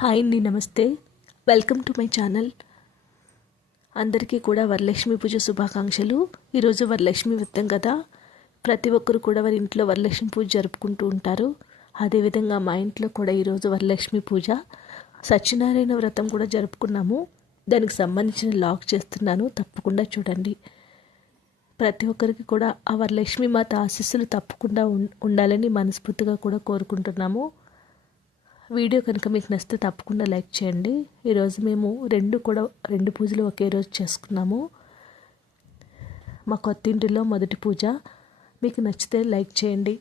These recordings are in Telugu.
హాయ్ అండి, నమస్తే. Welcome to my channel. అందరికీ కూడా వరలక్ష్మి పూజ శుభాకాంక్షలు. ఈరోజు వరలక్ష్మి వ్రతం కదా, ప్రతి ఒక్కరు కూడా వారి ఇంట్లో వరలక్ష్మి పూజ జరుపుకుంటూ ఉంటారు. అదేవిధంగా మా ఇంట్లో కూడా ఈరోజు వరలక్ష్మి పూజ, సత్యనారాయణ వ్రతం కూడా జరుపుకున్నాము. దానికి సంబంధించిన లాగ్ చేస్తున్నాను, తప్పకుండా చూడండి. ప్రతి ఒక్కరికి కూడా ఆ వరలక్ష్మి మాత ఆశీస్సులు తప్పకుండా ఉండాలని మనస్ఫూర్తిగా కూడా కోరుకుంటున్నాము. వీడియో కనుక మీకు నచ్చితే తప్పకుండా లైక్ చేయండి. ఈరోజు మేము రెండు పూజలు ఒకే రోజు చేసుకున్నాము. మా కొత్త ఇంటిలో మొదటి పూజ. మీకు నచ్చితే లైక్ చేయండి.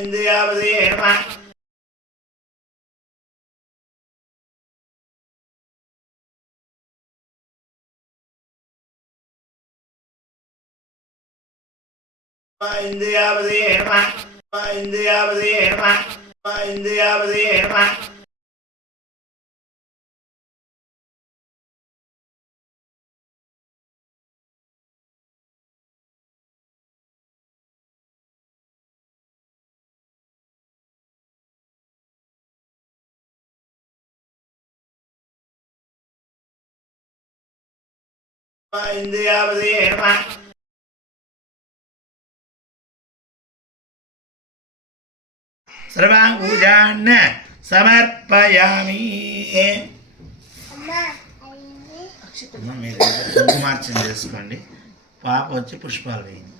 ఇంద్రియావదే నమః ఇంద్రియావదే నమః ఇంద్రియావదే నమః ఇంద్రియావదే నమః ఇంద్రియావదే నమః సర్వాంగూజాన్ సమర్పయామి. మీరు కుంకుమార్చన చేసుకోండి. పాప వచ్చి పుష్పాలు వేయండి.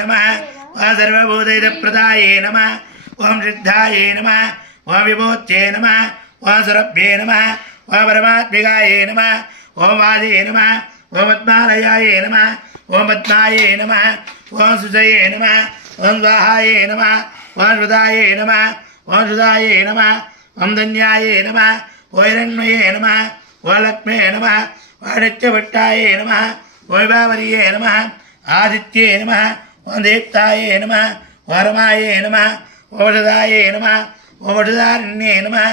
नमः ओं सर्वभूतहितप्रदाये नमः ओं सिद्धाये नमः ओं विभूत्ये नमः ओं सुरभ्ये नमः ओं परमात्मिकाये नमः ओं वाजे नमः ओं पद्मालयाये नमः ओं पद्माये नमः ओं सुजये नमः ओं स्वाहाये नमः ओं सुधाये नमः ओं सुधाये नमः ओं धन्याये नमः ओं हिरण्मये नमः ओं लक्ष्मे नमः ओं नित्यभट्टाये नमः ओं विभावर्ये नमः आदित्ये नमः ओं दीप्ताये नमः ओं रमाये नमः ओं वषदाये नमः ओं वषदारण्ये नमः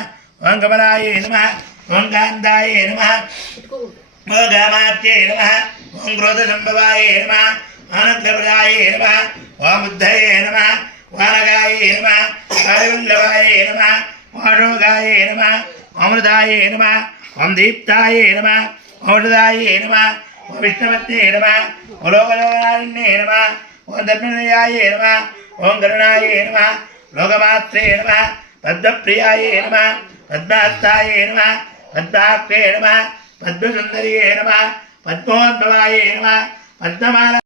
ओं कमलाये नमः ओं कान्ताये नमः ओं गामात्ये नमः ओं क्रोधसम्भवाये नमः आनन्दप्रदाये नमः ओं बुद्धये नमः ओं नगाये नमः हरिवल्लभाये नमः ओं अशोकाये नमः ओं मृदाये नमः ओं दीप्ताये नमः ओं वषदाये नमः ओं विष्णुपत्ये नमः ओं लोकलोकनारिण्ये नमः ओं धर्मनिलयाये नमः ओं करुणाये नमः लोकमात्रे नमः पद्मप्रियाये नमः पद्महस्ताये नमः पद्माक्षे नमः पद्मसुन्दर्ये नमः पद्मोद्भवाये नमः पद्ममाला